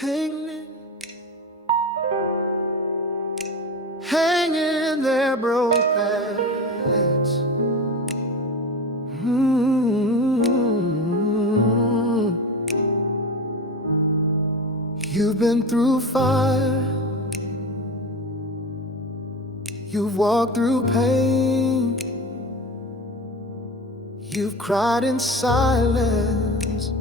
hanging, hanging there, bro, pants. You've been through fire, you've walked through pain, you've cried in silence,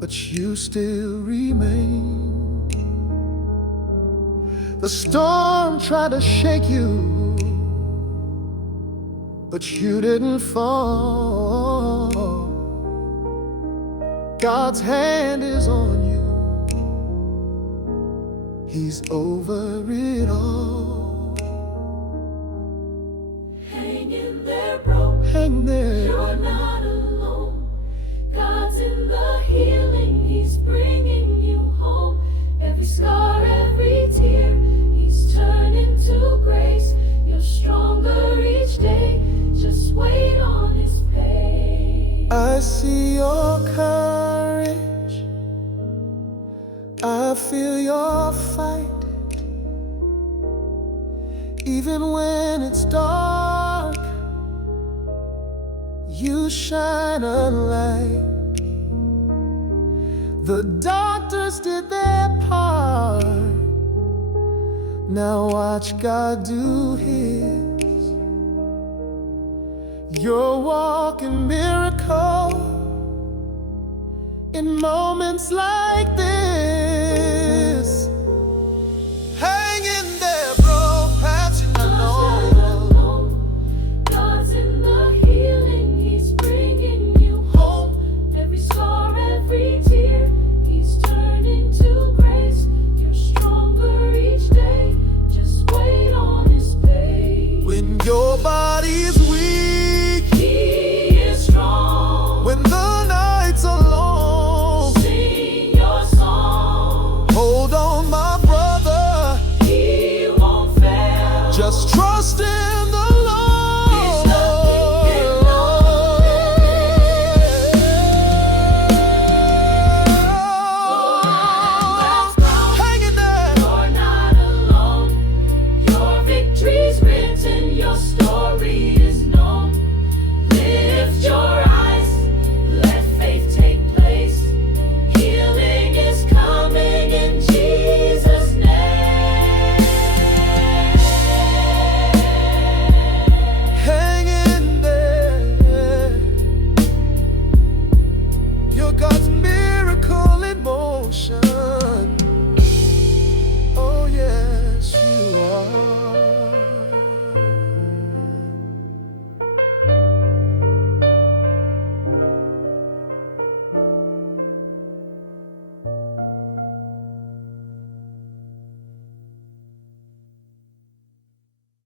but you still remain. The storm tried to shake you, but you didn't fall. God's hand is on you, He's over it all. Hang in there, bro. Hang there. You're not alone. God's in the healing. He's bringing you home. Every scar, every tear, He's turning to grace. You're stronger each day. Just wait on His pace. I see your courage, I feel your fight. Even when it's dark, you shine a light. The doctors did their part, now watch God do His. You're a walking miracle in moments like this. Hang in there, bro, patching the know. God's in the healing. He's bringing you home. Every scar, every tear, He's turning to grace. You're stronger each day. Just wait on His pace. When your body's weak, He is strong. when the nights are long, Sing your song. hold on, my brother, He won't fail. just trust in the Lord. He's nothing alone. Hang in there. You're not alone. Your victory's written. Your story is known. Lift your eyes. Let faith take place. Healing is coming in Jesus' name. Hang in there. You're God's miracle in motion.